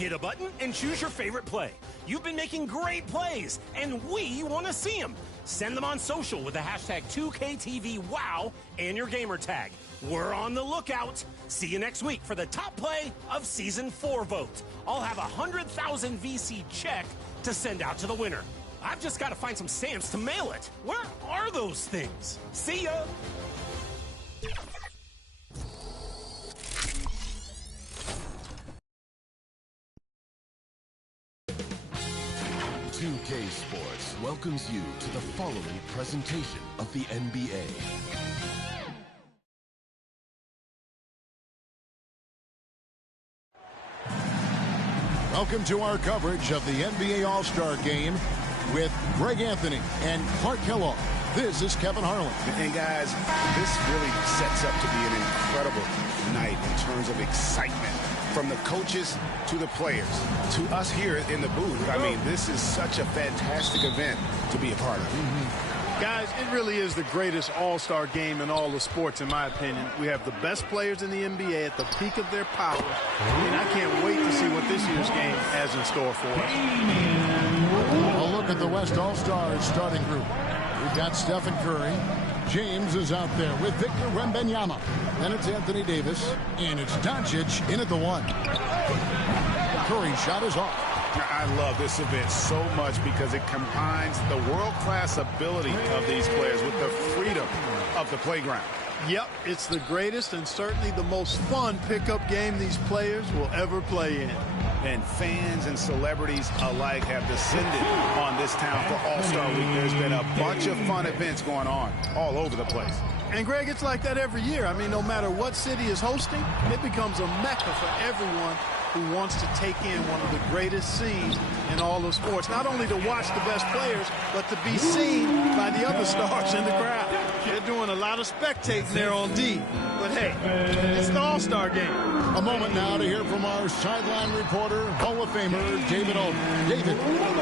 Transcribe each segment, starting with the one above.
Hit a button and choose your favorite play. You've been making great plays, and we want to see them. Send them on social with the hashtag 2KTVWOW and your gamer tag. We're on the lookout. See you next week for the top play of Season 4 vote. I'll have 100,000 VC check to send out to the winner. I've just got to find some stamps to mail it. Where are those things? See ya! VIKINGS Sports welcomes you to the following presentation of the NBA. Welcome to our coverage of the NBA All-Star Game with Greg Anthony and Clark Kellogg. This is Kevin Harlan. And guys, this really sets up to be an incredible night in terms of excitement. From the coaches to the players, to us here in the booth. I mean, this is such a fantastic event to be a part of. Guys, it really is the greatest all-star game in all the sports, in my opinion. We have the best players in the NBA at the peak of their power. And I can't wait to see what this year's game has in store for us. A look at the West All-Stars starting group. We've got Stephen Curry. James is out there with Victor Wembanyama. Then it's Anthony Davis. And it's Doncic in at the 1. Curry shot is off. I love this event so much because it combines the world-class ability of these players with the freedom of the playground. Yep, it's the greatest and certainly the most fun pickup game these players will ever play in. And fans and celebrities alike have descended on this town for All-Star Week. There's been a bunch of fun events going on all over the place. And, Greg, it's like that every year. I mean, no matter what city is hosting, it becomes a mecca for everyone who wants to take in one of the greatest scenes in all of sports. Not only to watch the best players, but to be seen by the other stars in the crowd. They're doing a lot of spectating there on D. But, hey, it's the All-Star Game. A moment now to hear from our sideline reporter, Hall of Famer David Olden. David.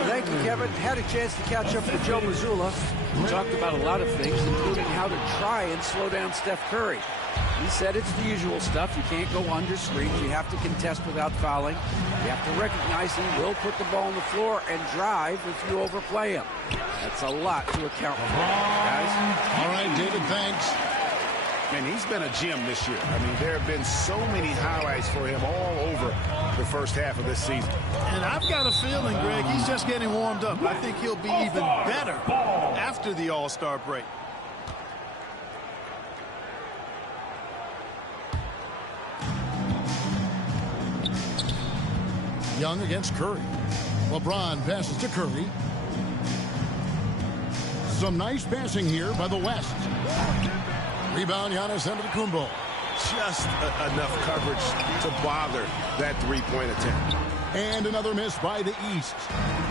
Thank you, Kevin. Had a chance to catch up with Joe Mazzulla. We talked about a lot of things, including how to try and slow down Steph Curry. He said it's the usual stuff. You can't go under screens. You have to contest without fouling. You have to recognize he will put the ball on the floor and drive if you overplay him. That's a lot to account for, guys. All right, David, thanks. And he's been a gem this year. I mean, there have been so many highlights for him all over the first half of this season. And I've got a feeling, Greg, he's just getting warmed up. I think he'll be even better after the All-Star break. Young against Curry. LeBron passes to Curry. Some nice passing here by the West. Rebound, Giannis Antetokounmpo. Just enough coverage to bother that three-point attempt. And another miss by the East.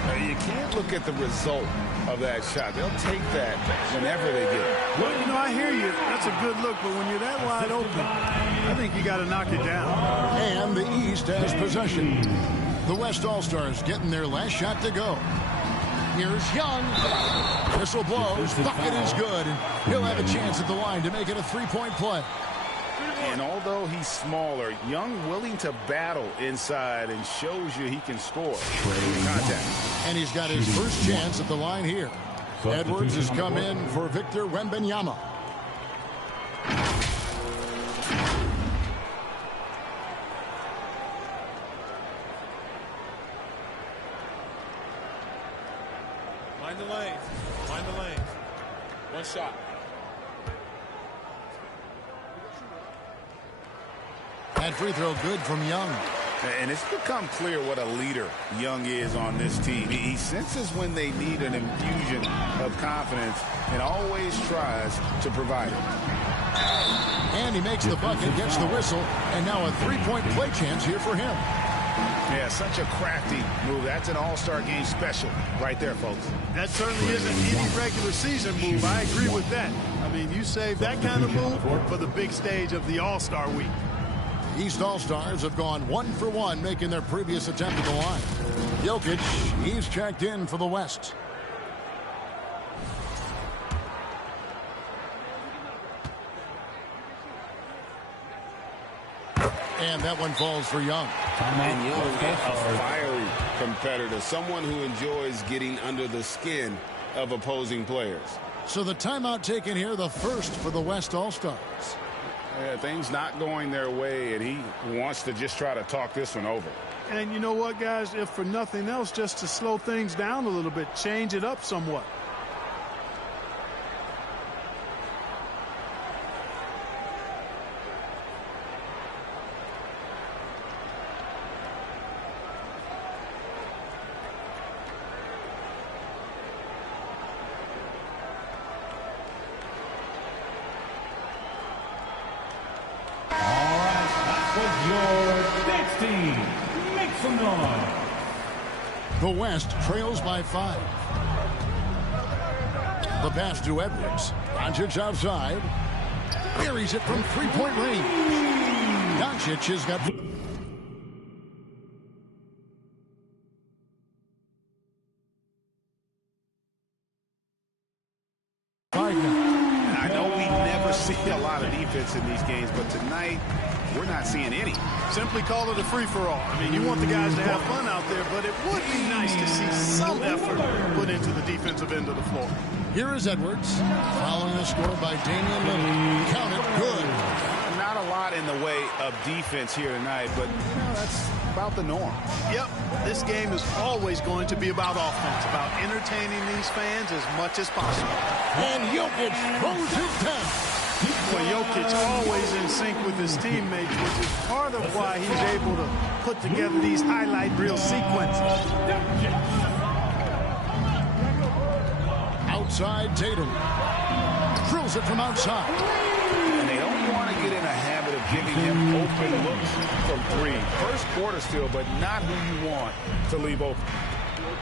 Now, you can't look at the result of that shot. They'll take that whenever they get it. Well, you know, I hear you. That's a good look, but when you're that wide open, I think you got to knock it down. And the East has possession. The West All-Stars getting their last shot to go. Here's Young. Whistle blows. Bucket is good. And he'll have a chance at the line to make it a three-point play. And although he's smaller, Young willing to battle inside and shows you he can score. Contact. And he's got his first chance at the line here. Edwards has come in for Victor Wembanyama. Mind the lanes. Mind the lanes. One shot. That free throw good from Young. And it's become clear what a leader Young is on this team. He senses when they need an infusion of confidence and always tries to provide it. And he makes the bucket, gets the whistle, and now a three-point play chance here for him. Yeah, such a crafty move. That's an all-star game special right there, folks. That certainly isn't any regular season move. I agree with that. I mean, you save that kind of move for the big stage of the All-Star week. East All-Stars have gone 1 for 1, making their previous attempt at the line. Jokic, he's checked in for the West. And that one falls for Young. And you know, a fiery competitor, someone who enjoys getting under the skin of opposing players. So the timeout taken here, the first for the West All-Stars. Things not going their way, and he wants to just try to talk this one over. And you know what, guys? If for nothing else, just to slow things down a little bit, change it up somewhat. The West trails by 5. The pass to Edwards. Doncic outside. Buries it from three-point range. Doncic has got... I know we never see a lot of defense in these games, but tonight we're not seeing any. Simply call it a free-for-all. I mean, you want the guys to have fun out there, but it would be nice to see some effort put into the defensive end of the floor. Here is Edwards, following the score by Damian Lillard. Count it, good. Not a lot in the way of defense here tonight, but you know, that's about the norm. Yep, this game is always going to be about offense, about entertaining these fans as much as possible. And Jokic throws his 10. Well, Jokic always in sync with his teammates, which is part of why he's able to put together these highlight reel sequences. Outside Tatum. Drills it from outside. And they don't want to get in a habit of giving him open looks from 3. First quarter still, but not who you want to leave open.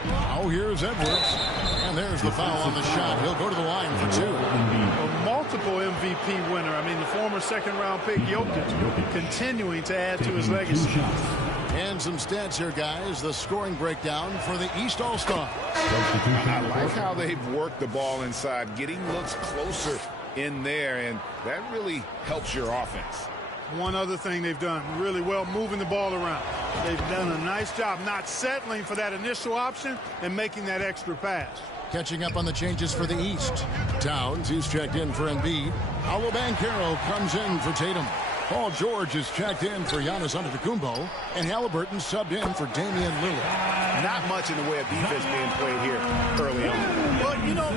Now here's Edwards. And there's the foul on the shot. He'll go to the line for 2. A multiple MVP winner. I mean, the former second-round pick, Jokic, continuing to add to his legacy. And some stats here, guys. The scoring breakdown for the East All-Star. I like how they've worked the ball inside, getting looks closer in there, and that really helps your offense. One other thing they've done really well, moving the ball around. They've done a nice job not settling for that initial option and making that extra pass. Catching up on the changes for the East. Towns, who's checked in for Embiid. Paolo Banchero comes in for Tatum. Paul George is checked in for Giannis Antetokounmpo. And Halliburton subbed in for Damian Lillard. Not much in the way of defense being played here early on. But you know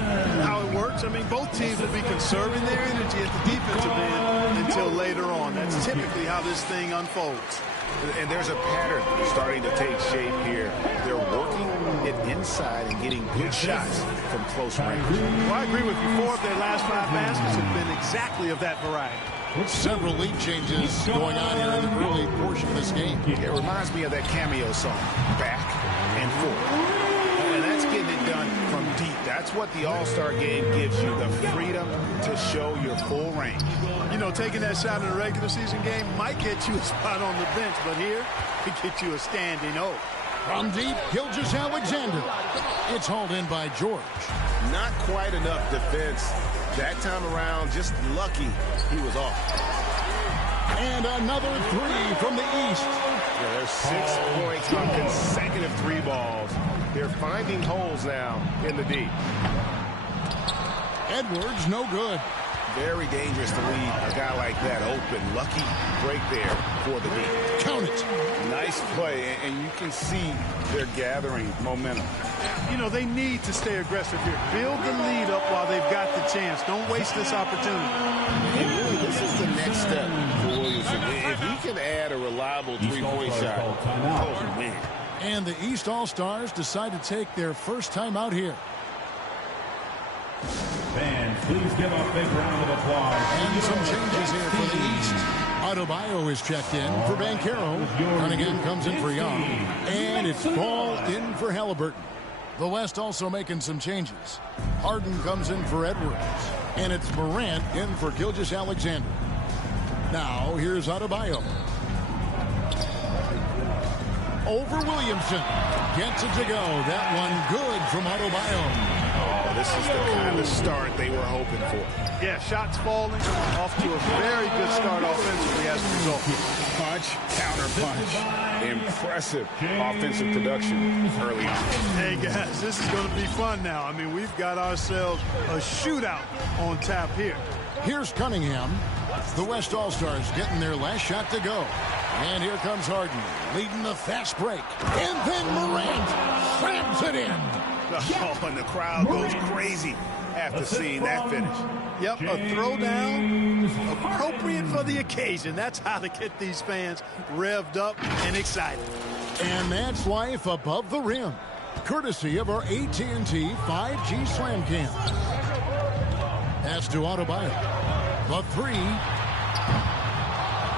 how it works. I mean, both teams will be conserving their energy at the defensive end until later on. That's typically how this thing unfolds. And there's a pattern starting to take shape here. They're working it inside and getting good shots from close range. Well, I agree with you. 4 of their last 5 baskets have been exactly of that variety. Several lead changes going on here in the early portion of this game. It reminds me of that cameo song, Back and Forth. And that's getting it done from deep. That's what the All-Star game gives you, the freedom to show your full range. You know, taking that shot in a regular season game might get you a spot on the bench, but here, it gets you a standing O. From deep, Gilgeous-Alexander. It's hauled in by George. Not quite enough defense. That time around, just lucky he was off. And another 3 from the East. Yeah, there's 6 points on consecutive 3 balls. They're finding holes now in the D. Edwards, no good. Very dangerous to leave a guy like that open. Lucky break there for the D. Count it. Nice play, and you can see they're gathering momentum. You know, they need to stay aggressive here. Build the lead up while they've got the chance. Don't waste this opportunity. And really, this is the next step for Williamson. If he can add a reliable 3-point shot, he'll win. And the East All-Stars decide to take their first time out here. Fans, please give a big round of applause. And some changes here for the East. Adebayo is checked in for Banchero. Cunningham comes in for Young. And it's Ball in for Halliburton. The West also making some changes. Harden comes in for Edwards. And it's Morant in for Gilgeous-Alexander. Now, here's Adebayo. Over Williamson. Gets it to go. That one good from Adebayo. Oh, this is the kind of start they were hoping for. Yeah, shots falling, off to a very good start offensively as a result. Punch, counter punch. Impressive offensive production early on. Hey, guys, this is going to be fun now. I mean, we've got ourselves a shootout on tap here. Here's Cunningham. The West All-Stars getting their last shot to go. And here comes Harden, leading the fast break. And then Morant slams it in. Oh, and the crowd goes crazy after seeing that finish. Yep, a throwdown appropriate for the occasion. That's how to get these fans revved up and excited. And that's life above the rim, courtesy of our AT&T 5G Slam Cam. Pass to Adebayo. The three.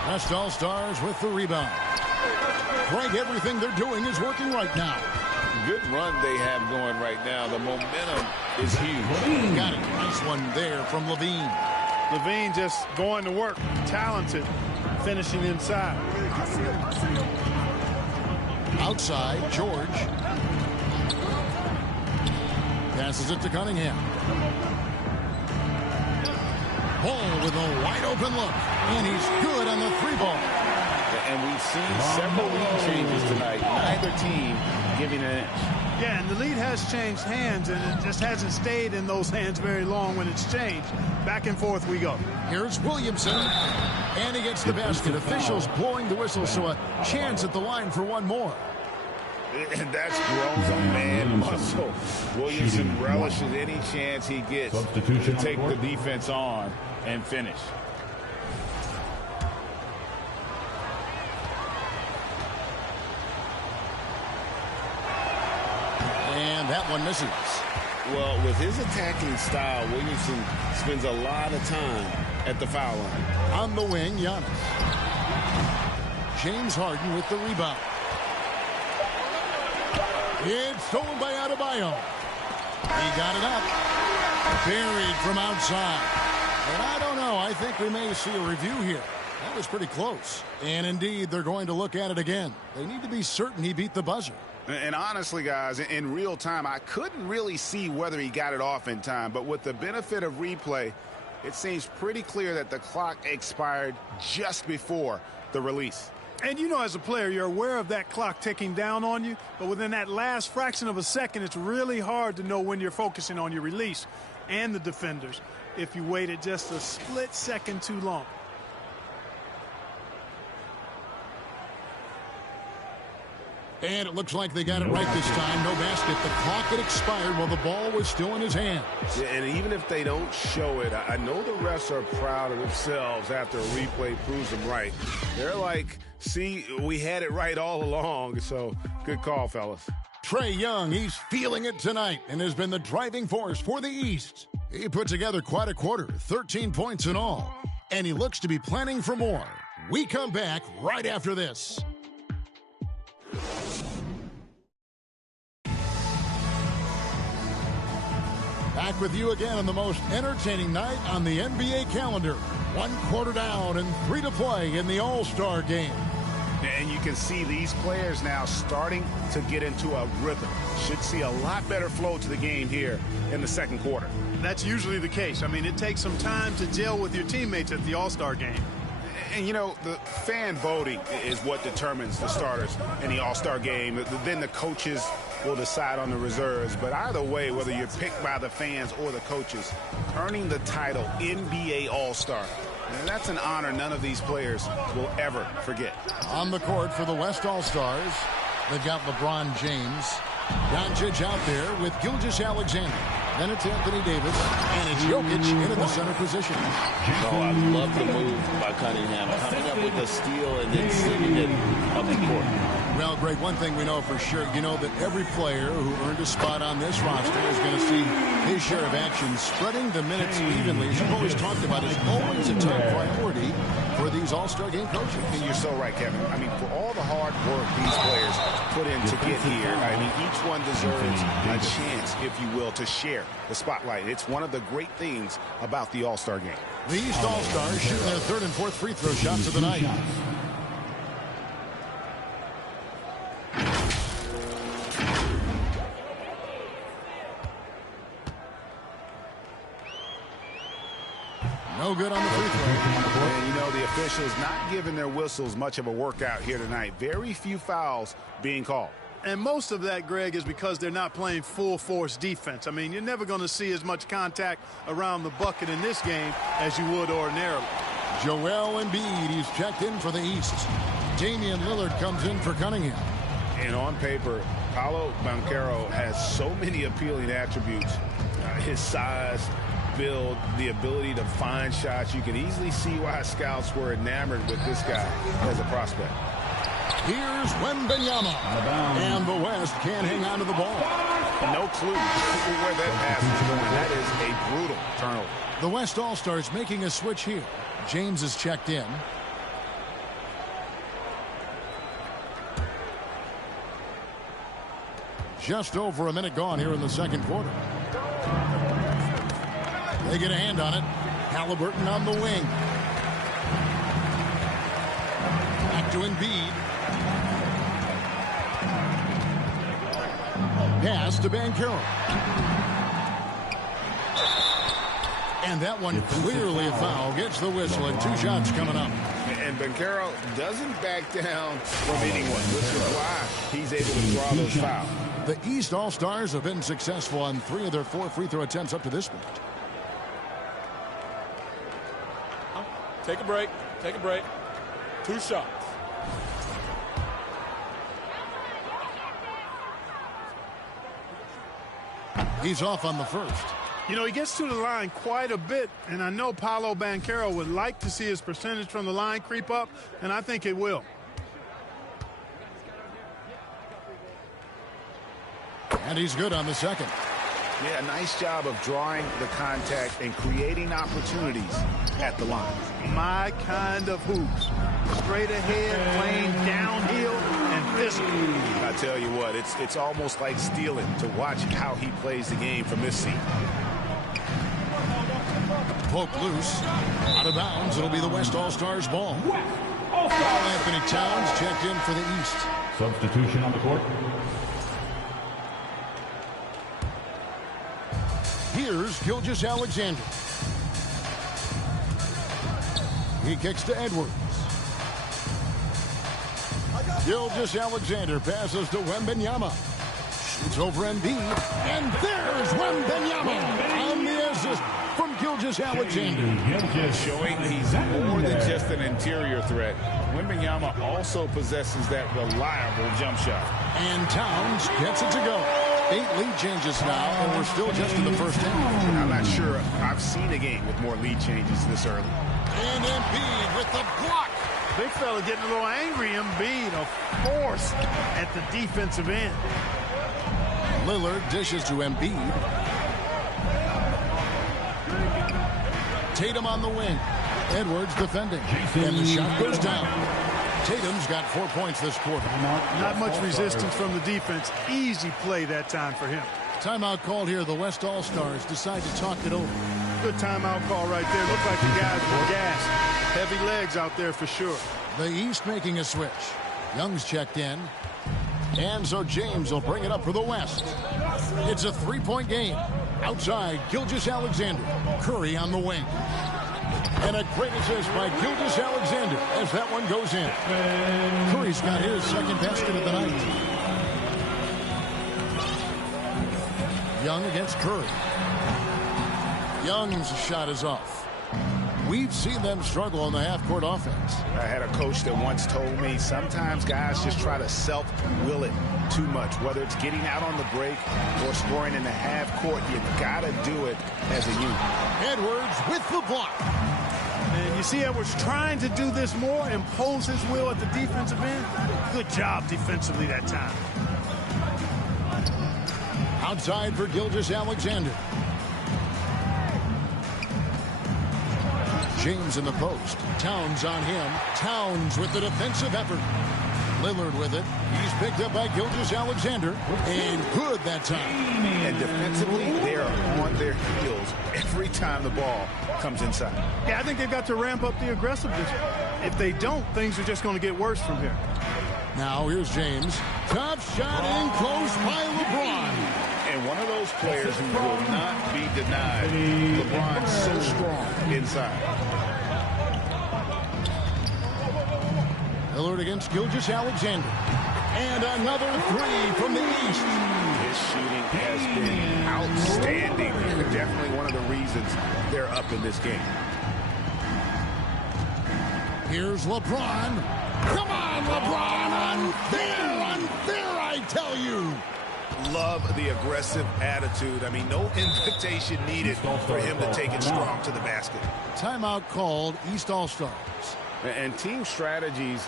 West All-Stars with the rebound. Greg, everything they're doing is working right now. Good run they have going right now. The momentum is huge. Got it. Nice one there from Levine. Levine just going to work. Talented. Finishing inside. Outside, George. Passes it to Cunningham. Ball with a wide open look. And he's good on the three ball. And we've seen several lead changes tonight. Neither team giving an inch. Yeah, and the lead has changed hands, and it just hasn't stayed in those hands very long when it's changed. Back and forth we go. Here's Williamson. And he gets the basket. Officials blowing the whistle, so a chance at the line for one more. And that's grown man muscle. Williamson relishes any chance he gets to take the defense on and finish. And that one misses. Well, with his attacking style, Williamson spends a lot of time at the foul line. On the wing, Giannis. James Harden with the rebound. It's stolen by Adebayo. He got it up. Buried from outside. And I don't know. I think we may see a review here. That was pretty close. And indeed, they're going to look at it again. They need to be certain he beat the buzzer. And honestly, guys, in real time, I couldn't really see whether he got it off in time. But with the benefit of replay, it seems pretty clear that the clock expired just before the release. And you know, as a player, you're aware of that clock ticking down on you. But within that last fraction of a second, it's really hard to know when you're focusing on your release and the defenders if you waited just a split second too long. And it looks like they got it right this time. No basket. The clock had expired while the ball was still in his hands. Yeah, and even if they don't show it, I know the refs are proud of themselves after a replay proves them right. They're like, see, we had it right all along. So good call, fellas. Trae Young, he's feeling it tonight and has been the driving force for the East. He put together quite a quarter, 13 points in all. And he looks to be planning for more. We come back right after this. Back with you again on the most entertaining night on the NBA calendar. 1 quarter down and 3 to play in the All-Star game. And you can see these players now starting to get into a rhythm. Should see a lot better flow to the game here in the second quarter. That's usually the case. I mean, it takes some time to gel with your teammates at the All-Star game. And, you know, the fan voting is what determines the starters in the All-Star game. Then the coaches will decide on the reserves. But either way, whether you're picked by the fans or the coaches, earning the title NBA All-Star, and that's an honor none of these players will ever forget. On the court for the West All-Stars, they've got LeBron James. Doncic out there with Gilgeous-Alexander. Then it's Anthony Davis, and it's Jokic in at the center position. Oh, I love the move by Cunningham. Coming up with a steal and then sending it up the court. Well, Greg, one thing we know for sure, you know that every player who earned a spot on this roster is going to see his share of action. Spreading the minutes evenly, as you've always talked about, is always a top priority for these All-Star game coaches. And you're so right, Kevin. I mean, for all the hard work these players put in to get here, I mean, each one deserves a chance, if you will, to share the spotlight. It's one of the great things about the All-Star game. The East All-Stars shooting their third and fourth free throw shots of the night. No good on the free throw. And you know, the officials not giving their whistles much of a workout here tonight. Very few fouls being called. And most of that, Greg, is because they're not playing full-force defense. I mean, you're never going to see as much contact around the bucket in this game as you would ordinarily. Joel Embiid, he's checked in for the East. Damian Lillard comes in for Cunningham. And on paper, Paolo Banchero has so many appealing attributes. His size, build, the ability to find shots. You can easily see why scouts were enamored with this guy as a prospect. Here's Wembanyama. And the West can't hang on to the ball. No clue where that pass is going. That is a brutal turnover. The West All-Stars making a switch here. James is checked in. Just over a minute gone here in the second quarter. They get a hand on it. Halliburton on the wing. Back to Embiid. Pass to Banchero. And that one clearly a foul. Gets the whistle and 2 shots coming up. And Banchero doesn't back down from anyone, which is why he's able to draw those fouls. The East All-Stars have been successful on 3 of their 4 free throw attempts up to this point. Take a break. Take a break. 2 shots. He's off on the first. You know, he gets to the line quite a bit, and I know Paolo Banchero would like to see his percentage from the line creep up, and I think it will. And he's good on the second. Yeah, nice job of drawing the contact and creating opportunities at the line. My kind of hoops. Straight ahead, playing downhill, and physical. I tell you what, it's almost like stealing to watch how he plays the game from this seat. Poke loose. Out of bounds. It'll be the West All-Stars ball. Anthony Towns checked in for the East. Substitution on the court. Here's Gilgeous Alexander. He kicks to Edwards. Gilgeous Alexander passes to Wembanyama. Shoots over Embiid. And there's Wembanyama on the assist from Gilgeous Alexander. Showing he's more than just an interior threat. Wembanyama also possesses that reliable jump shot. And Towns gets it to go. 8 lead changes now, and we're still just in the first half. I'm not sure I've seen a game with more lead changes this early. And Embiid with the block. Big fella getting a little angry. Embiid, a force at the defensive end. Lillard dishes to Embiid. Tatum on the wing. Edwards defending. And the shot goes down. Tatum's got 4 points this quarter. Not much resistance from the defense. Easy play that time for him. Timeout called here. The West All-Stars decide to talk it over. Good timeout call right there. Looked like the guys were gassed. Heavy legs out there for sure. The East making a switch. Young's checked in. And so James will bring it up for the West. It's a 3-point game. Outside, Gilgeous Alexander. Curry on the wing. And a great assist by Gilgeous Alexander as that one goes in. Curry's got his second basket of the night. Young against Curry. Young's shot is off. We've seen them struggle on the half-court offense. I had a coach that once told me sometimes guys just try to self-will it too much, whether it's getting out on the break or scoring in the half-court. You got to do it as a unit. Edwards with the block. And you see Edwards trying to do this more, impose his will at the defensive end. Good job defensively that time. Outside for Gilgeous Alexander. James in the post. Towns on him. Towns with the defensive effort. Lillard with it. He's picked up by Gilgeous Alexander. And good that time. And defensively, they are on their heels every time the ball comes inside. Yeah, I think they've got to ramp up the aggressiveness. If they don't, things are just going to get worse from here. Now here's James. Tough shot in close by LeBron. And one of those players who will not be denied. LeBron's so strong inside. Lillard against Gilgeous-Alexander. And another three from the East. His shooting has been outstanding. Definitely one of the reasons they're up in this game. Here's LeBron. Come on, LeBron. Unfair, I tell you. Love the aggressive attitude. I mean, no invitation needed for him to take it strong to the basket. Timeout called, East All-Stars. And team strategies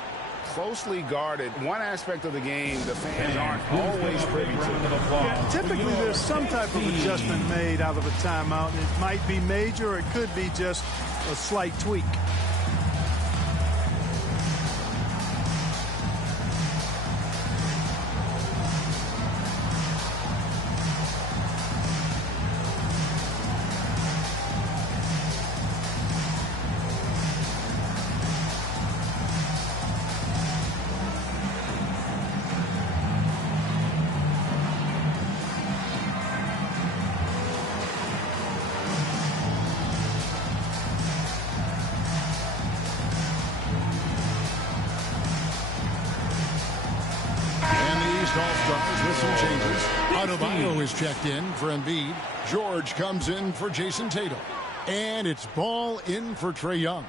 closely guarded. One aspect of the game the fans aren't always privy to. Yeah, typically there's some type of adjustment made out of a timeout. It might be major or it could be just a slight tweak. All-Stars with some changes. Adebayo is checked in for Embiid. George comes in for Jason Tatum. And it's Ball in for Trae Young.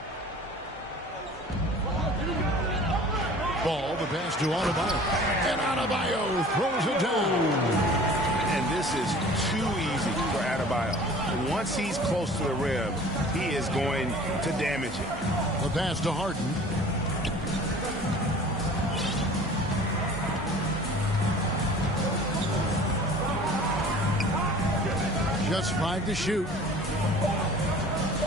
Ball, the pass to Adebayo. And Adebayo throws it down. And this is too easy for Adebayo. Once he's close to the rim, he is going to damage it. The pass to Harden. Just 5 to shoot.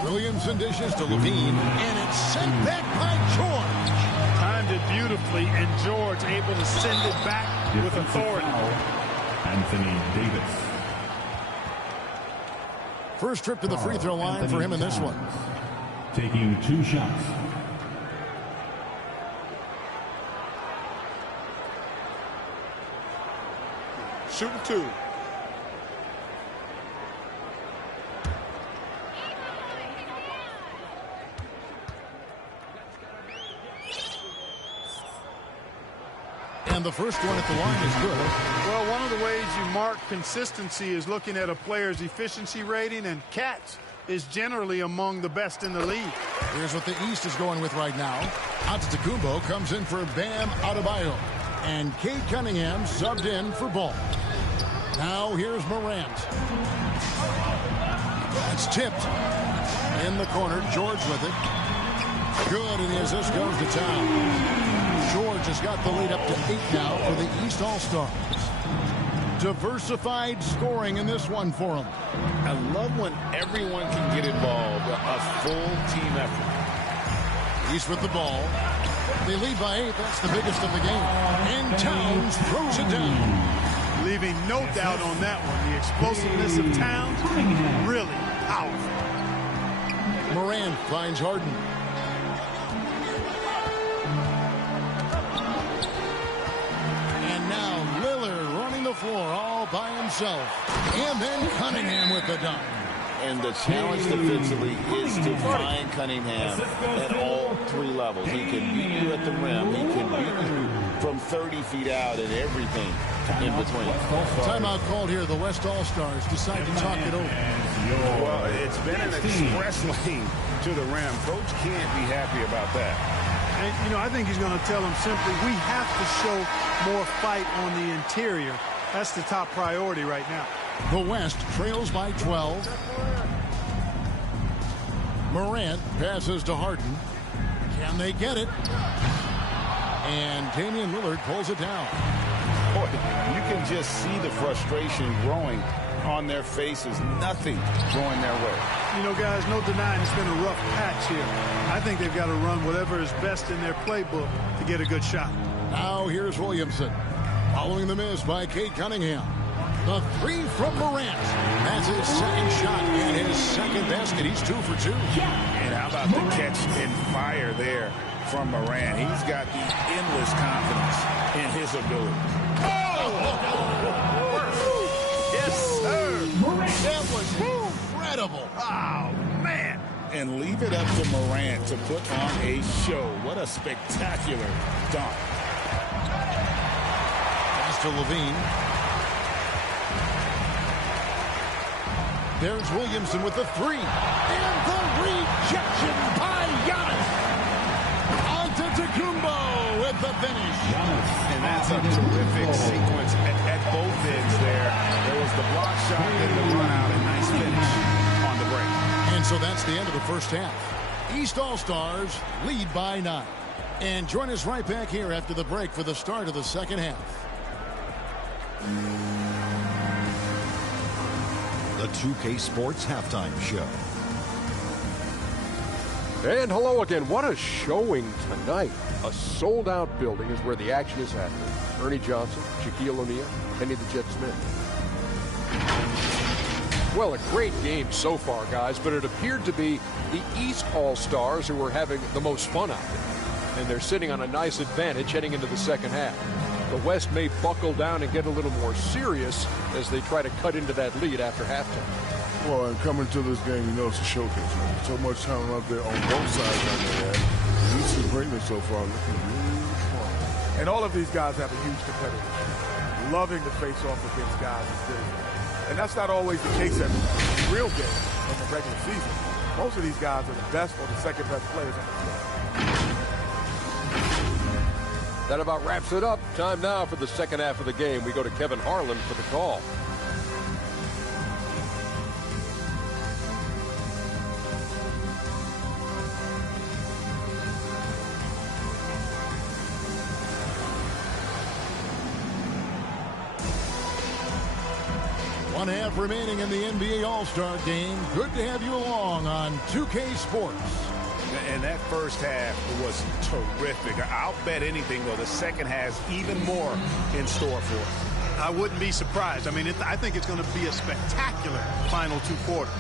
Williamson dishes to Levine, and it's sent back by George. Timed it beautifully, and George able to send it back with authority. Anthony Davis. First trip to the free throw line for him in this one. Taking 2 shots. Shooting 2. And the first one at the line is good. Well, one of the ways you mark consistency is looking at a player's efficiency rating, and Cats is generally among the best in the league. Here's what the East is going with right now. Antetokounmpo comes in for Bam Adebayo. And Kate Cunningham subbed in for Ball. Now here's Morant. It's tipped. In the corner, George with it. Good, and the assist goes to town. George has got the lead up to 8 now for the East All-Stars. Diversified scoring in this one for them. I love when everyone can get involved, a full team effort. East with the ball. They lead by 8. That's the biggest of the game. And Towns throws it down. Leaving no doubt on that one. The explosiveness of Towns, really powerful. Morant finds Harden. The floor all by himself. And then Cunningham with the dunk. And the challenge defensively is to find Cunningham at all 3 levels. He can beat you at the rim. He can beat you from 30 feet out and everything in between. Timeout called here. The West All-Stars decide to talk it over. Well, it's been an express lane to the rim. Coach can't be happy about that. And, you know, I think he's going to tell them simply, we have to show more fight on the interior. That's the top priority right now. The West trails by 12. Morant passes to Harden. Can they get it? And Damian Lillard pulls it down. Boy, you can just see the frustration growing on their faces. Nothing going their way. You know, guys, no denying it's been a rough patch here. I think they've got to run whatever is best in their playbook to get a good shot. Now here's Williamson. Following the miss by Kate Cunningham. The 3 from Morant. That's his second shot and his second basket. He's 2 for 2. And how about the catch and fire there from Morant? He's got the endless confidence in his ability. Yes, sir. That was incredible. Oh, man. and leave it up to Morant to put on a show. What a spectacular dunk. Pass to Levine. There's Williamson with the three. And the rejection by Giannis. Antetokounmpo with the finish. And that's a terrific sequence at both ends there. There was the block shot, then the run out, and nice finish on the break. And so that's the end of the first half. East All-Stars lead by 9. And join us right back here after the break for the start of the second half. The 2K Sports Halftime Show. And hello again. What a showing tonight. A sold-out building is where the action is happening. Ernie Johnson, Shaquille O'Neal, Kenny the Jet Smith. Well, a great game so far, guys, but it appeared to be the East All-Stars who were having the most fun out there. And they're sitting on a nice advantage heading into the second half. The West may buckle down and get a little more serious as they try to cut into that lead after halftime. Well, and coming to this game, you know it's a showcase, man. So much talent out there on both sides on there. The East is greatness so far, looking really strong. And all of these guys have a huge competitive. Loving to face off against guys as good as them. And that's not always the case every real game in the regular season. Most of these guys are the best or the second best players on the floor. That about wraps it up. Time now for the second half of the game. We go to Kevin Harlan for the call. One half remaining in the NBA All-Star Game. Good to have you along on 2K Sports. And that first half was terrific. I'll bet anything, though, the second has even more in store for us. I wouldn't be surprised. I mean, I think it's going to be a spectacular final 2 quarters.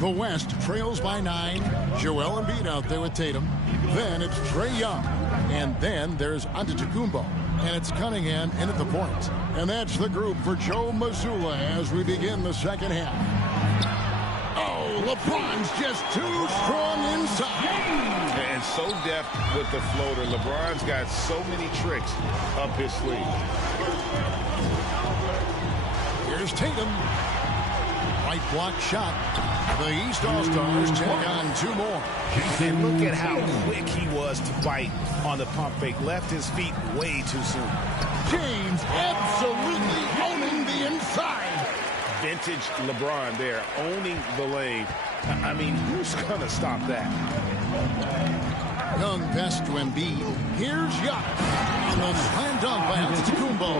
The West trails by 9. Joel Embiid out there with Tatum. Then it's Trae Young. And then there's Antetokounmpo. And it's Cunningham in at the point. And that's the group for Joe Mazzulla as we begin the second half. Oh, LeBron's just too strong inside. And so deft with the floater. LeBron's got so many tricks up his sleeve. Here's Tatum. Right block shot. The East All-Stars take on 2 more. And look at how quick he was to bite on the pump fake. Left his feet way too soon. James absolutely owning the inside. Vintage LeBron there, owning the lane. I mean, who's going to stop that? Young pass to Embiid. Here's Giannis. On the slam dunk by Antetokounmpo.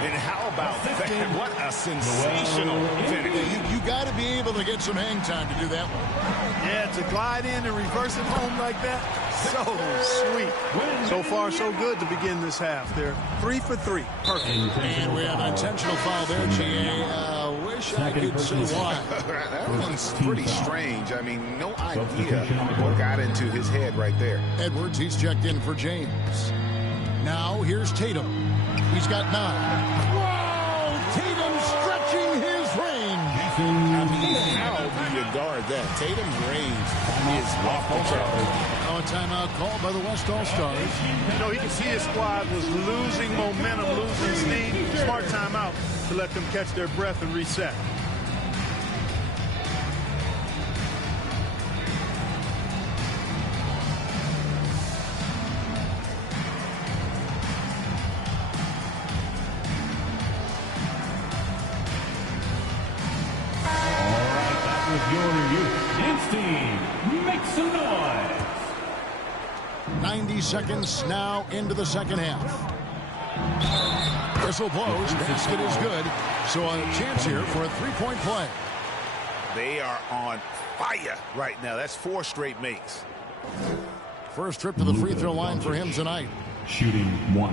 And how about that? What a sensational finish. You got to be able to get some hang time to do that one. Yeah, to glide in and reverse it home like that, so sweet. So far, so good to begin this half. They're 3 for 3. Perfect. And we have an intentional foul there, GA. Wish I could say why. That one's pretty strange. I mean, no idea what got into his head right there. Edwards, he's checked in for James. Now, here's Tatum. He's got 9. Whoa! Tatum stretching his range. I mean, how do you guard that? Tatum's range is off the chart. Now a timeout called by the West All-Stars. You know, he could see his squad was losing momentum, losing steam. Smart timeout to let them catch their breath and reset. Your youth team, make some noise. 90 seconds now into the second half. Whistle blows. Basket is good. So a chance here for a 3-point play. They are on fire right now. That's 4 straight makes. First trip to the free throw line for him tonight. Shooting 1.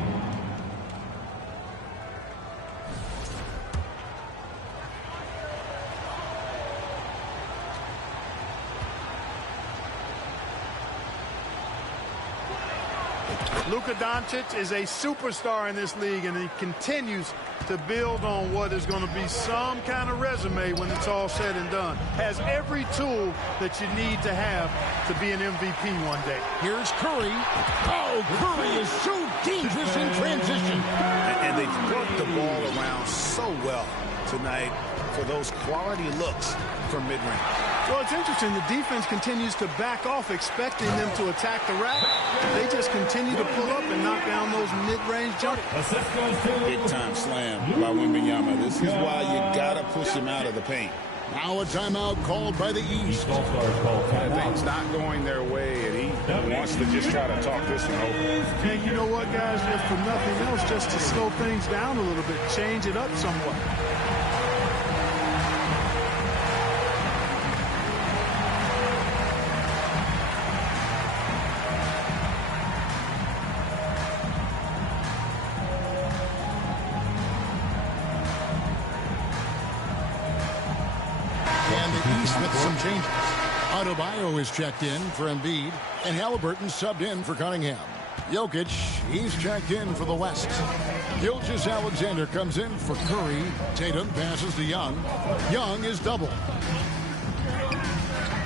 Luka Doncic is a superstar in this league, and he continues to build on what is going to be some kind of resume when it's all said and done. Has every tool that you need to have to be an MVP one day. Here's Curry. Oh, Curry is so dangerous in transition. And they've worked the ball around so well tonight for those quality looks from mid-range. Well, it's interesting. The defense continues to back off, expecting them to attack the rack. They just continue to pull up and knock down those mid-range jumpers. Big-time slam by Wembanyama. This is why you got to push him out of the paint. Now a timeout called by the East. Things not going their way, and he wants to just try to talk this one over. And you know what, guys? If for nothing else, just to slow things down a little bit, change it up somewhat. With some changes. Adebayo is checked in for Embiid, and Halliburton subbed in for Cunningham. Jokic, he's checked in for the West. Gilgeous-Alexander comes in for Curry. Tatum passes to Young. Young is double.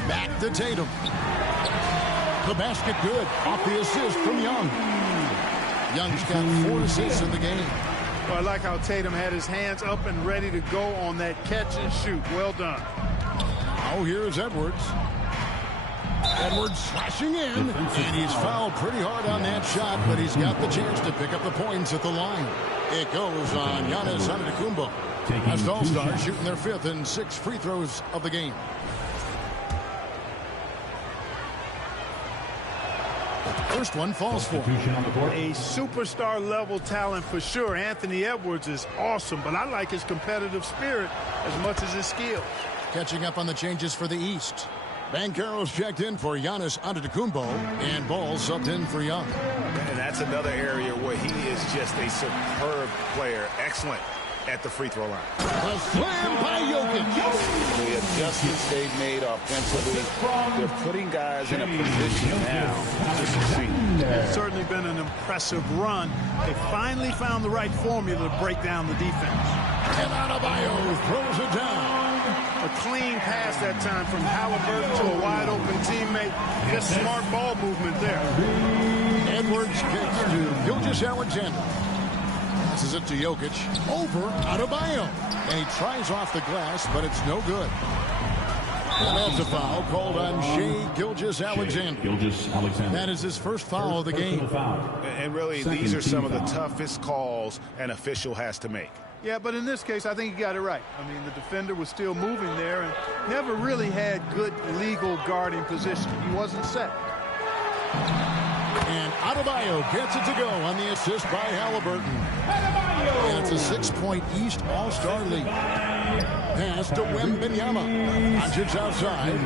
Back to Tatum. The basket good. Off the assist from Young. Young's got 4 assists in the game. Well, I like how Tatum had his hands up and ready to go on that catch and shoot. Well done. Oh, here's Edwards. Edwards slashing in, and he's fouled pretty hard on that shot, but he's got the chance to pick up the points at the line. It goes on Giannis Antetokounmpo. As the All-Stars shooting their 5th and 6th free throws of the game. First one falls for him. A superstar level talent for sure. Anthony Edwards is awesome, but I like his competitive spirit as much as his skill. Catching up on the changes for the East. Banchero's checked in for Giannis Antetokounmpo, and Ball subbed in for Young. And that's another area where he is just a superb player. Excellent at the free throw line. A slam by Jokic. The adjustments they've made offensively, they're putting guys in a position now to succeed. It's certainly been an impressive run. They finally found the right formula to break down the defense. And Adebayo throws it down. A clean pass that time from Halliburton to a wide-open teammate. Just smart ball movement there. Edwards kicks to Gilgeous-Alexander. Passes it to Jokic. Over Adebayo. And he tries off the glass, but it's no good. And that's a foul called on Shai Gilgeous-Alexander. That is his first foul of the game. And really, these are some of the toughest calls an official has to make. Yeah, but in this case, I think he got it right. I mean, the defender was still moving there and never really had good legal guarding position. He wasn't set. And Adebayo gets it to go on the assist by Halliburton. And it's a 6-point East All-Star league. Pass to Wembanyama. Doncic outside.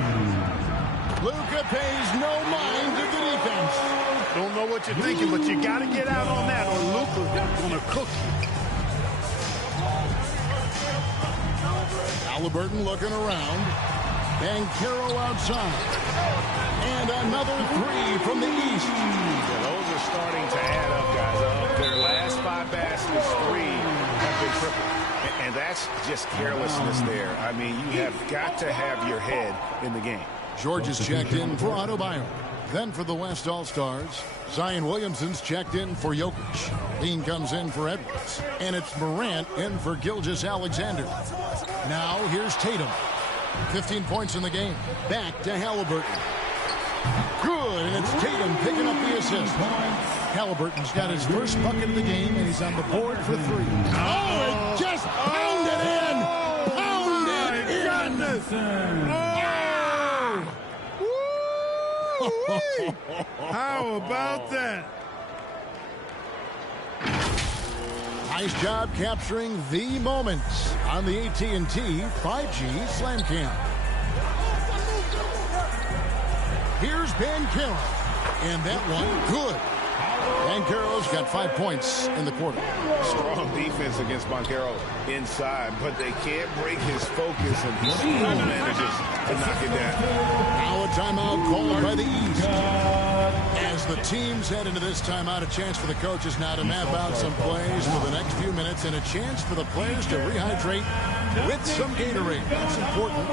Luka pays no mind to the defense. Don't know what you're thinking, but you got to get out on that or Luka's going to cook you. Halliburton looking around. Banchero outside. And another 3 from the East. Yeah, those are starting to add up, guys. Their last 5 baskets, 3 have been triple. And that's just carelessness there. I mean, you have got to have your head in the game. George is checked in for Adebayo. Then for the West All-Stars, Zion Williamson's checked in for Jokic. Dean comes in for Edwards. And it's Morant in for Gilgeous-Alexander. Now here's Tatum. 15 points in the game. Back to Halliburton. Good, and it's Tatum picking up the assist. Halliburton's got his first bucket of the game, and he's on the board for 3. Oh, it just pounded in! Pounded in! How about that? Nice job capturing the moments on the AT&T 5G Slam Cam. Here's Banchero, and that one good. Banchero's got 5 points in the quarter. Strong defense against Banchero inside, but they can't break his focus, and he still manages to knock it down. Now a timeout called by the East. As As the teams head into this timeout, a chance for the coaches now to map out some plays for the next few minutes and a chance for the players to rehydrate with some Gatorade. That's important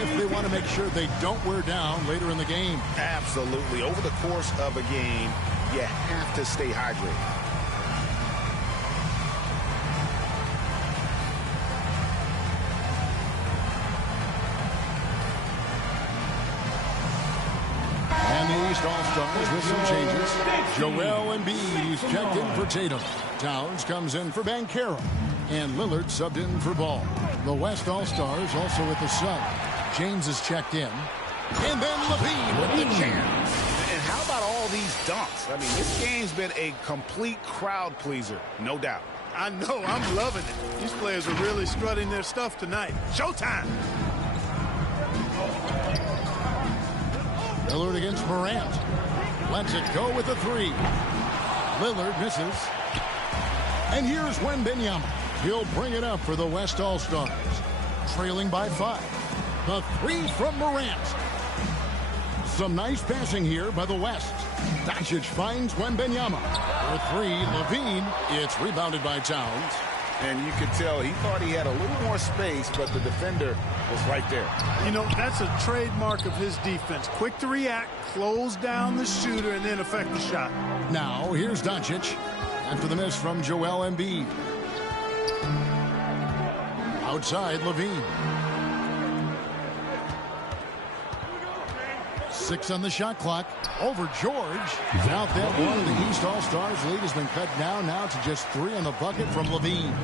if they want to make sure they don't wear down later in the game. Absolutely. Over the course of a game, you have to stay hydrated. East All-Stars with some changes. Joel Embiid is checked in for Tatum. Towns comes in for Banchero. And Lillard subbed in for Ball. The West All-Stars also with the sub. James is checked in. And then Levine with the jams. And how about all these dunks? I mean, this game's been a complete crowd pleaser, no doubt. I know, I'm loving it. These players are really strutting their stuff tonight. Showtime! Lillard against Morant. Lets it go with the three. Lillard misses. And here's Wembanyama. He'll bring it up for the West All-Stars. Trailing by 5. The three from Morant. Some nice passing here by the West. Doncic finds Wembanyama. For three, Levine. It's rebounded by Towns. And you could tell he thought he had a little more space, but the defender was right there. You know, that's a trademark of his defense. Quick to react, close down the shooter, and then affect the shot. Now, here's Doncic after the miss from Joel Embiid. Outside, Levine. 6 on the shot clock. Over George. Out that one. The East All-Stars lead has been cut down now to just 3 on the bucket from Levine.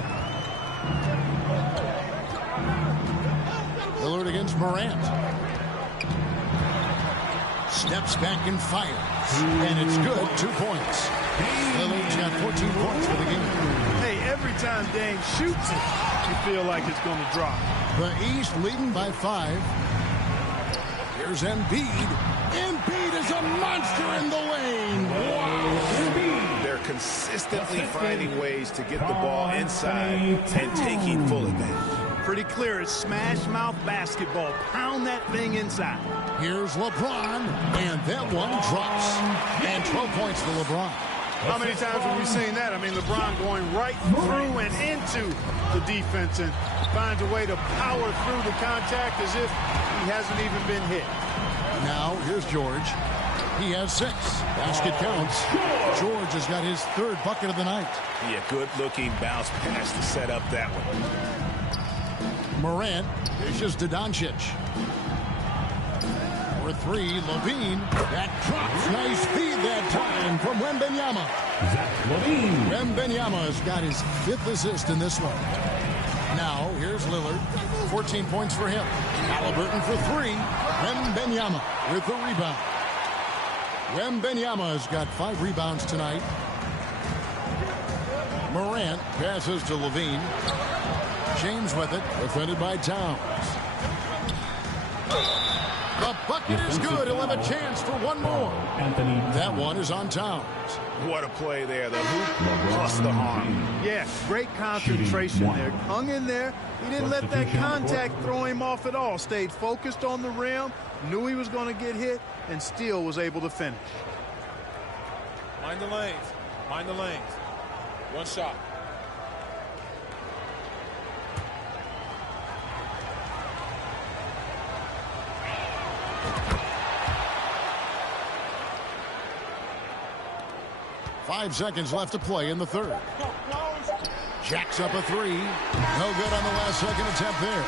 Lillard against Morant. Steps back and fires. And it's good. 2 points. Lillard's got 14 points for the game. Hey, every time Dame shoots it, you feel like it's going to drop. The East leading by 5. Here's Embiid. Embiid is a monster in the lane. Wow. They're consistently finding ways to get the ball inside and taking full advantage. Pretty clear. It's smash mouth basketball. Pound that thing inside. Here's LeBron. And that one drops. And 12 points for LeBron. How many times have we seen that? I mean, LeBron going right through and into the defense and finds a way to power through the contact as if he hasn't even been hit. Now, here's George. He has 6. Basket counts. George has got his 3rd bucket of the night. Yeah, good-looking bounce pass to set up that one. Morant dishes to Doncic. For 3, Levine. That drops. Nice feed that time from Wembanyama. Wembanyama has got his 5th assist in this one. Now, here's Lillard. 14 points for him. Halliburton for 3. Wembanyama with the rebound. Wembanyama has got 5 rebounds tonight. Morant passes to Levine. James with it, defended by Towns. The bucket is good. He'll have a chance for one more. That one is on Towns. What a play there. The hoop plus the arm. Yeah, great concentration there. Hung in there. He didn't let that contact throw him off at all. Stayed focused on the rim. Knew he was going to get hit and still was able to finish. Mind the lanes. Mind the lanes. One shot. Five seconds left to play in the 3rd. Jacks up a 3. No good on the last second attempt there.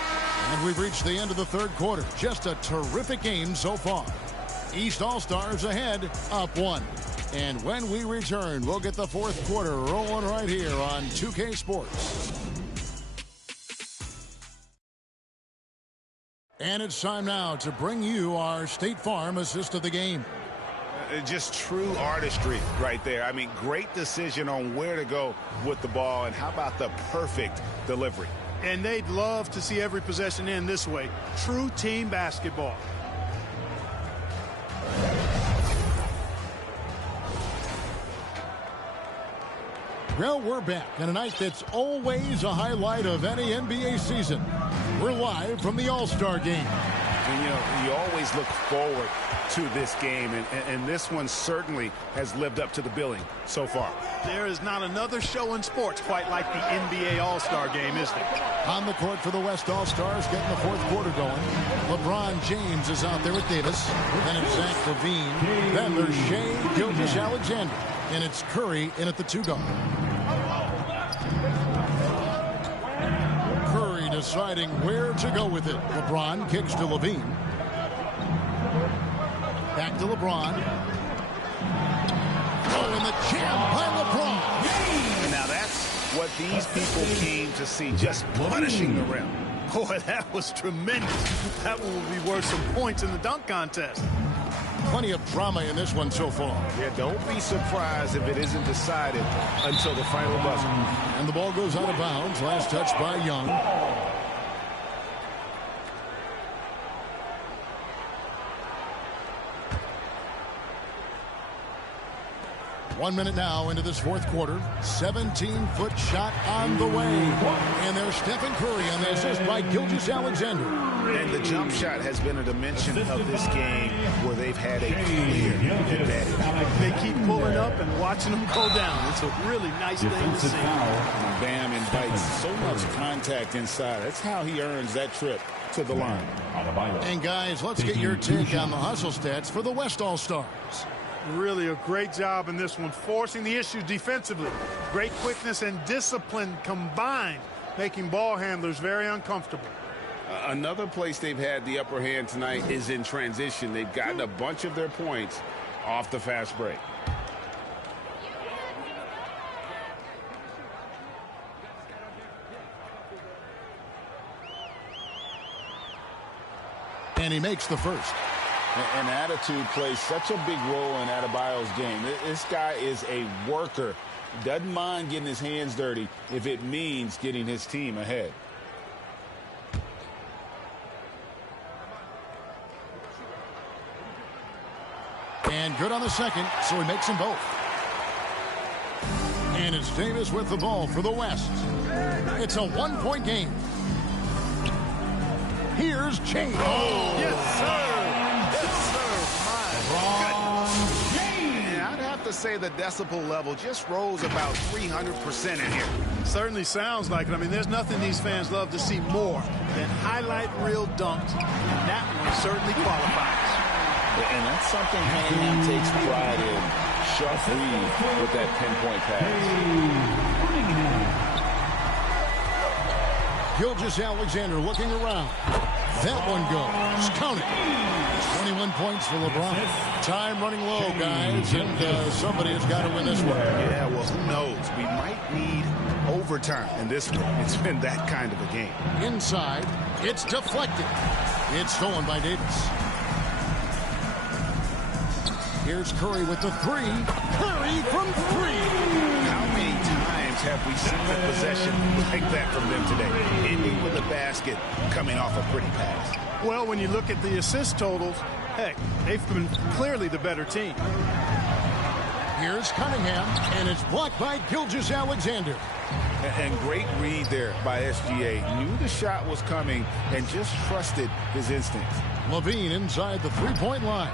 And we've reached the end of the 3rd quarter. Just a terrific game so far. East All-Stars ahead, up 1. And when we return, we'll get the 4th quarter rolling right here on 2K Sports. And it's time now to bring you our State Farm assist of the game. Just true artistry right there. I mean, great decision on where to go with the ball, and how about the perfect delivery. And they'd love to see every possession end this way. True team basketball. Well, we're back on a night that's always a highlight of any NBA season. We're live from the All-Star Game. And, you know, you always look forward to this game, and this one certainly has lived up to the billing so far. There is not another show in sports quite like the NBA All-Star game, is there? On the court for the West All-Stars, getting the fourth quarter going. LeBron James is out there with Davis. Then it's Zach LaVine. Then there's Shai Gilgeous-Alexander. And it's Curry in at the 2-guard. Curry deciding where to go with it. LeBron kicks to LaVine. Back to LeBron. Oh, and the jam by LeBron. Now that's what these people came to see, just punishing the rim. Boy, that was tremendous. That one will be worth some points in the dunk contest. Plenty of drama in this one so far. Yeah, don't be surprised if it isn't decided until the final buzzer. And the ball goes out of bounds. Last touch by Young. 1 minute now into this fourth quarter. 17-foot shot on the way. And there's Stephen Curry on the assist by Gilgeous-Alexander. And the jump shot has been a dimension of this game where they've had a clear advantage. They keep pulling up and watching them go down. It's a really nice thing to see. Bam invites so much contact inside. That's how he earns that trip to the line. And guys, let's get your take on the hustle stats for the West All-Stars. Really a great job in this one, forcing the issue defensively. Great quickness and discipline combined, making ball handlers very uncomfortable. Another place they've had the upper hand tonight is in transition. They've gotten a bunch of their points off the fast break. And he makes the first. And attitude plays such a big role in Adebayo's game. This guy is a worker. Doesn't mind getting his hands dirty if it means getting his team ahead. And good on the second, so he makes them both. And it's Davis with the ball for the West. It's a one-point game. Here's James. Oh, yes, sir. I'd have to say the decibel level just rose about 300% in here. Certainly sounds like it. I mean, there's nothing these fans love to see more than highlight reel dunks, and that one certainly qualifies. And that's something Cunningham takes pride in. Sharp read with that pinpoint pass. Gilgeous-Alexander looking around. That one goes. Count it. 21 points for LeBron. Time running low, guys, and somebody has got to win this one. Yeah, well, who knows? We might need overtime in this one. It's been that kind of a game. Inside, it's deflected. It's stolen by Davis. Here's Curry with the three. Curry from three. How many times have we seen a possession like that from them today? Ending with a basket, coming off a pretty pass. Well, when you look at the assist totals, heck, they've been clearly the better team. Here's Cunningham, and it's blocked by Gilgeous-Alexander. And great read there by SGA. Knew the shot was coming and just trusted his instincts. LaVine inside the three-point line.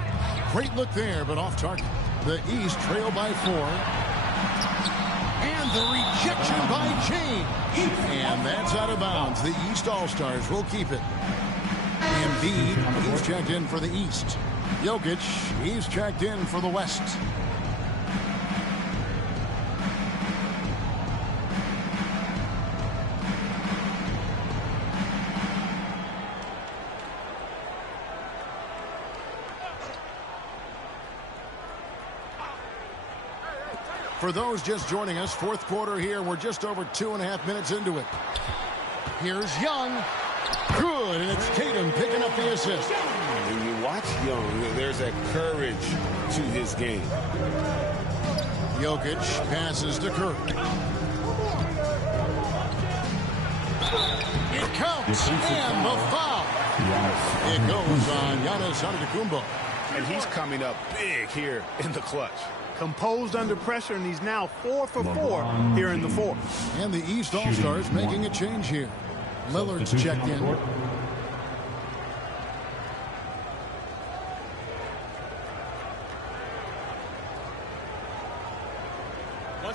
Great look there, but off target. The East trail by 4. And the rejection by James. And that's out of bounds. The East All-Stars will keep it. Embiid, he's checked in for the East. Jokic, he's checked in for the West. For those just joining us, fourth quarter here. We're just over 2.5 minutes into it. Here's Young. Good, and it's Tatum picking up the assist. When you watch Young, there's a courage to his game. Jokic passes to Curry. It counts, and the foul. It goes on Giannis Antetokounmpo. And he's coming up big here in the clutch. Composed under pressure, and he's now 4 for 4 here in the fourth. And the East All-Stars making a change here. Lillard's checked in.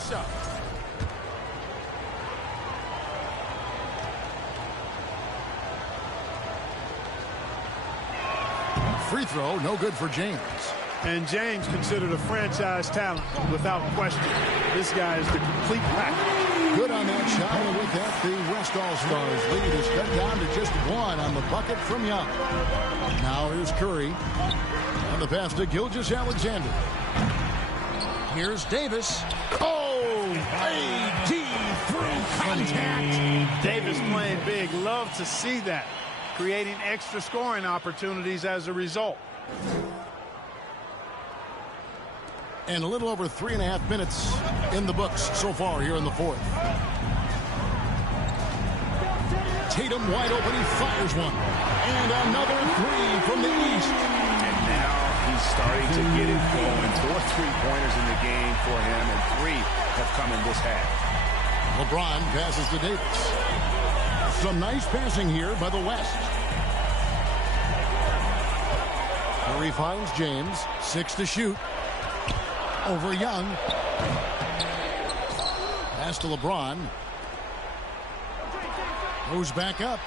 shot. Free throw, no good for James. And James considered a franchise talent without question. This guy is the complete package. Good on that shot, and with that, the West All-Stars lead is cut down to just one on the bucket from Young. Now here's Curry. On the pass to Gilgeous-Alexander. Here's Davis. Oh, AD through contact. Davis playing big. Love to see that. Creating extra scoring opportunities as a result. And a little over 3.5 minutes in the books so far here in the fourth. Tatum wide open. He fires one. And another three from the east. And now he's starting to get it going. 4 3-pointers in the game for him, and 3 have come in this half. LeBron passes to Davis. Some nice passing here by the West. Curry finds James. 6 to shoot. Over Young. Pass to LeBron. Goes back up.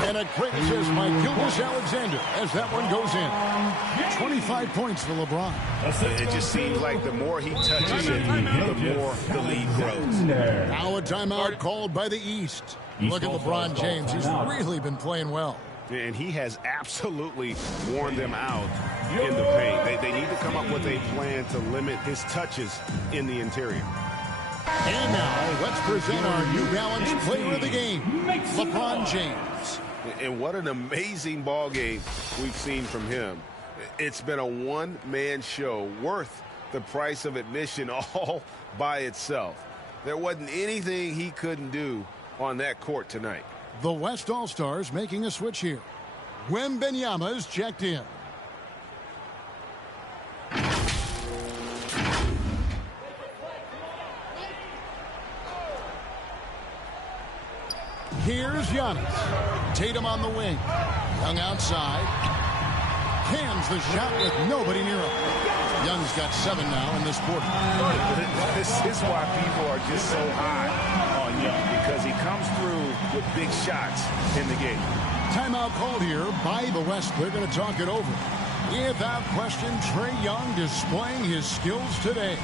And a great assist by Gilgeous-Alexander as that one goes in. 25 points for LeBron. It just seems like the more he touches it, the more the lead grows. Now a timeout called by the East. Look at LeBron James. He's really been playing well. And he has absolutely worn them out in the paint. They need to come up with a plan to limit his touches in the interior. And now let's present our New Balance player of the game, LeBron James. And what an amazing ball game we've seen from him. It's been a one-man show worth the price of admission all by itself. There wasn't anything he couldn't do on that court tonight. The West All-Stars making a switch here. Wembanyama's checked in. Here's Giannis. Tatum on the wing. Young outside. Cams the shot with nobody near him. Young's got 7 now in this quarter. This is why people are just so high on Young, because he comes through with big shots in the game. Timeout called here by the West. They're going to talk it over. Without question, Trae Young displaying his skills today.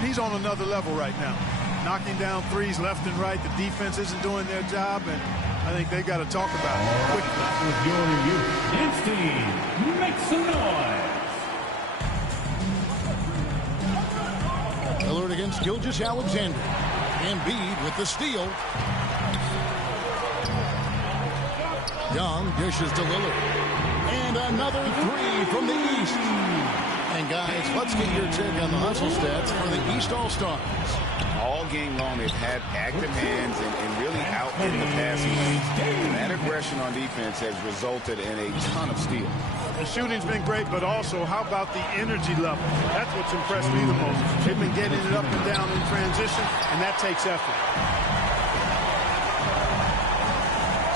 He's on another level right now. Knocking down threes left and right. The defense isn't doing their job, and I think they got to talk about it quickly. With your review, Instinct, make some noise. Lillard against Gilgeous-Alexander. Embiid with the steal. Young dishes to Lillard. And another three from the East. And guys, let's get your take on the hustle stats for the East All-Stars. All game long, they've had active hands and really out in the passing lane. And that aggression on defense has resulted in a ton of steals. The shooting's been great, but also, how about the energy level? That's what's impressed me the most. They've been getting it up and down in transition, and that takes effort.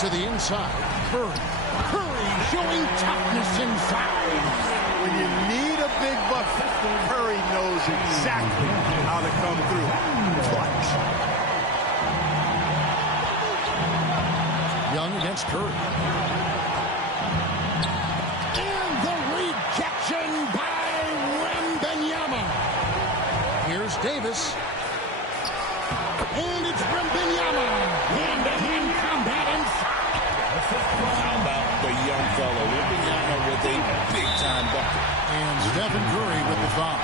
To the inside, Curry. Curry showing toughness inside. When you need a big bucket, Curry knows exactly how to come through. Clutch. Young against Curry. And the rejection by Wembanyama. Here's Davis. And it's Wembanyama. Hand-to-hand combat inside. How about the young fellow? Wembanyama with a big-time bucket. And Stephen Curry with the foul.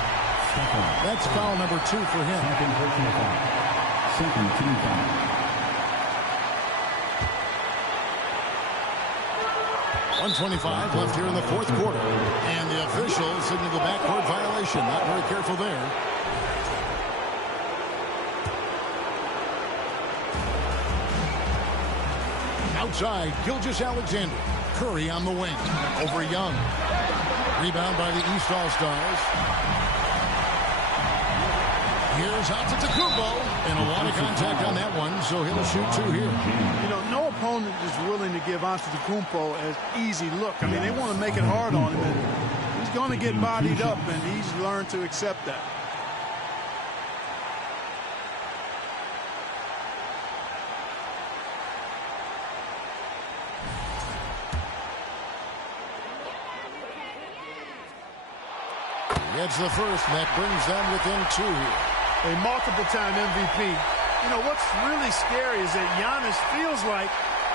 That's foul number 2 for him. Second personal foul. Second team foul. .125 left here in the fourth quarter. And the officials signal the backcourt violation. Not very careful there. Outside, Gilgeous-Alexander. Curry on the wing. Over Young. Rebound by the East All-Stars. Here's Antetokounmpo. And a lot of contact on that one, so he'll shoot 2 here. You know, no opponent is willing to give Antetokounmpo an easy look. I mean, they want to make it hard on him, and he's going to get bodied up, and he's learned to accept that. Gets the first, and that brings them within 2 here. A multiple-time MVP. You know, what's really scary is that Giannis feels like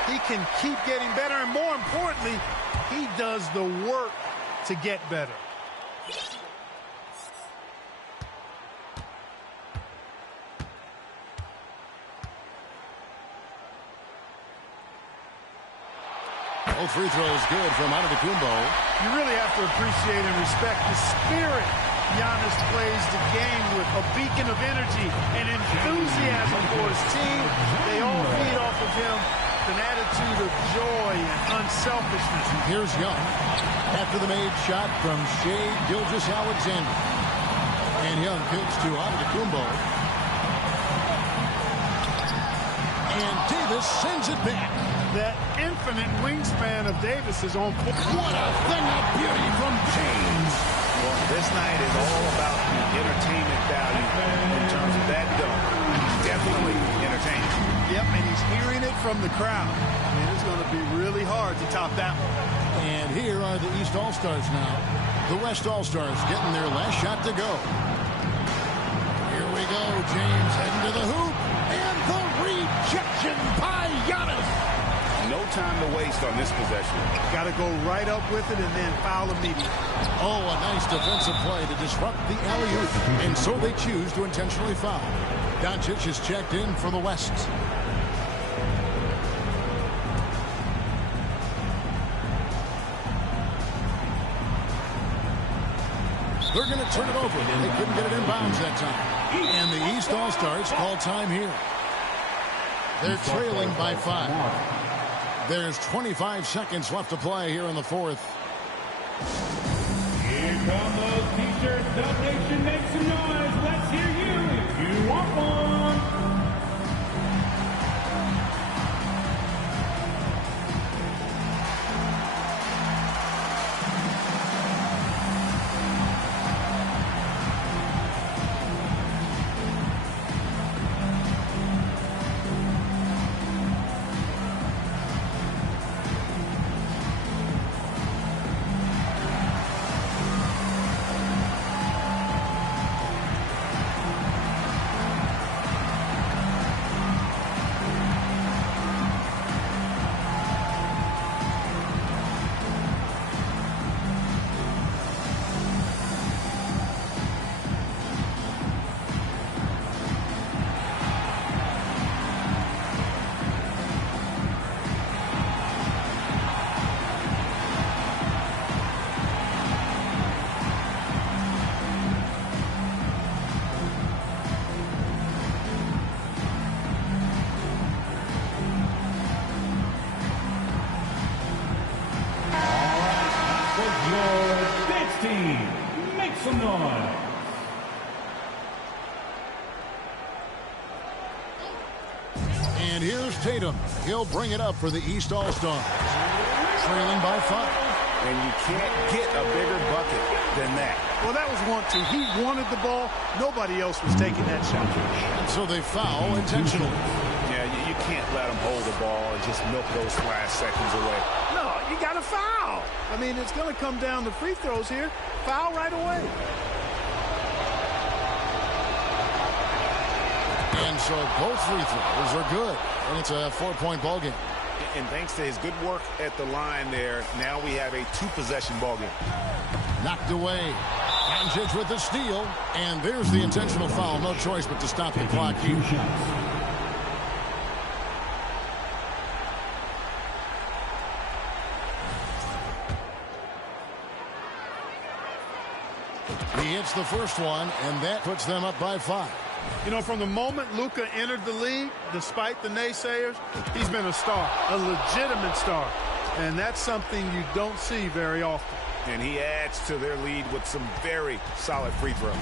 he can keep getting better, and more importantly, he does the work to get better. Both free throws good from Antetokounmpo. You really have to appreciate and respect the spirit Giannis plays the game with, a beacon of energy and enthusiasm for his team. They all feed off of him, an attitude of joy and unselfishness. Here's Young after the made shot from Shai Gilgeous-Alexander. And Young kicks to Antetokounmpo. And Davis sends it back. That infinite wingspan of Davis is on point. What a thing of beauty from James. Well, this night is all about the entertainment value in terms of that dunk. Definitely entertaining. Yep, and he's hearing it from the crowd. I mean, it's going to be really hard to top that one. And here are the East All-Stars now. The West All-Stars getting their last shot to go. Here we go. James heading to the hoop. And the rejection by Giannis. No time to waste on this possession. Got to go right up with it and then foul immediately. Oh, a nice defensive play to disrupt the alley-oop. And so they choose to intentionally foul. Doncic is checked in for the West. They're going to turn it over. They couldn't get it in bounds that time. And the East All-Stars call time here. They're trailing by 5. There's 25 seconds left to play here in the fourth. Here come those T-shirts. Dub Nation, make some noise. Let's hear you if you want one. Make some noise. And here's Tatum. He'll bring it up for the East All-Stars. Trailing by 5. And you can't get a bigger bucket than that. Well, that was 1-2. He wanted the ball. Nobody else was taking that shot. And so they foul intentionally. Yeah, you can't let them hold the ball and just milk those last seconds away. No, you got to foul. I mean, it's going to come down to free throws here. Foul right away. And so both free throws are good. And it's a 4-point ball game. And thanks to his good work at the line there, now we have a 2-possession ball game. Knocked away. Doncic with the steal. And there's the intentional foul. No choice but to stop the clock here. He hits the first one, and that puts them up by 5. You know, from the moment Luka entered the league, despite the naysayers, he's been a star, a legitimate star. And that's something you don't see very often. And he adds to their lead with some very solid free throws.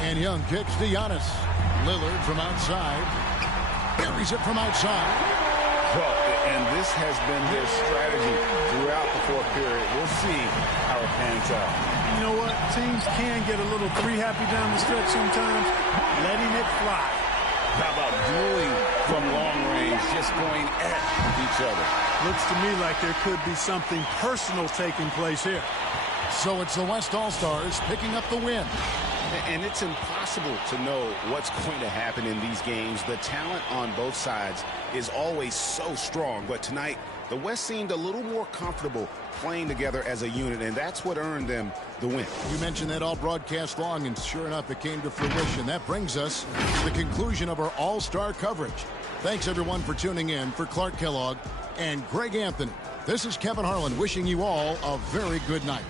And Young kicks to Giannis. Lillard from outside. Buries it from outside. Well, and this has been their strategy throughout the fourth period. We'll see how it pans out. You know what? Teams can get a little three-happy down the stretch sometimes, letting it fly. How about dueling from long range, just going at each other? Looks to me like there could be something personal taking place here. So it's the West All-Stars picking up the win. And it's impossible to know what's going to happen in these games. The talent on both sides is always so strong. But tonight, the West seemed a little more comfortable playing together as a unit, and that's what earned them the win. You mentioned that all broadcast long, and sure enough, it came to fruition. That brings us to the conclusion of our All-Star coverage. Thanks, everyone, for tuning in. For Clark Kellogg and Greg Anthony, this is Kevin Harlan wishing you all a very good night.